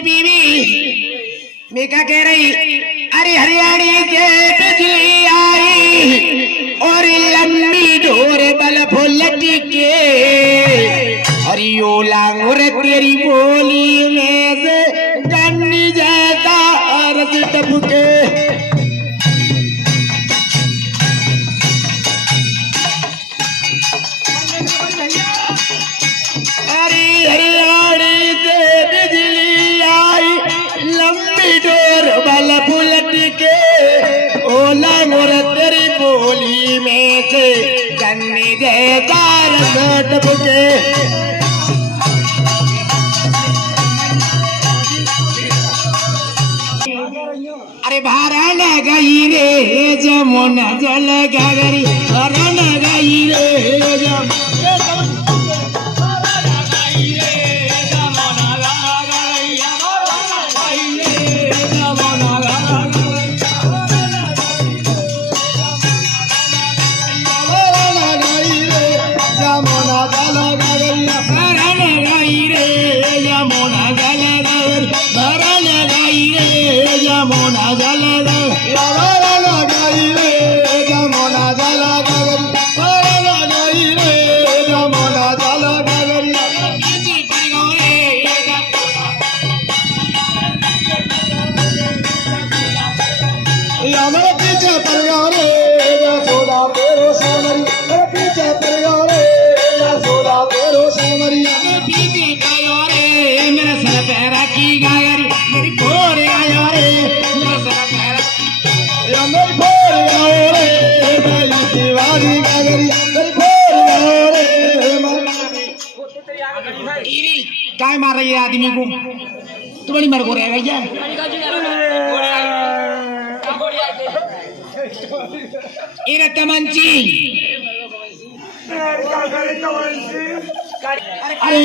अरे बीवी मैं क्या कह रही, अरे हरियाणी से बिजली आई और लंबी डोर बल फुलट के, और यो लांगुर तेरी बोली में से गन्नी जैसा रस टपके। अरे हरियाणी से बिजली आई लंबी डोर बल फुलट के, ओ लांगुर तेरी बोली में से गन्नी जैसा रस टपके। अरे भारण गई रे जमुना जल गगरी, भारण गई रे काय मार रही है आदमी को, तुम्हारी मर को रहेगा क्या? इरे तमंची अरे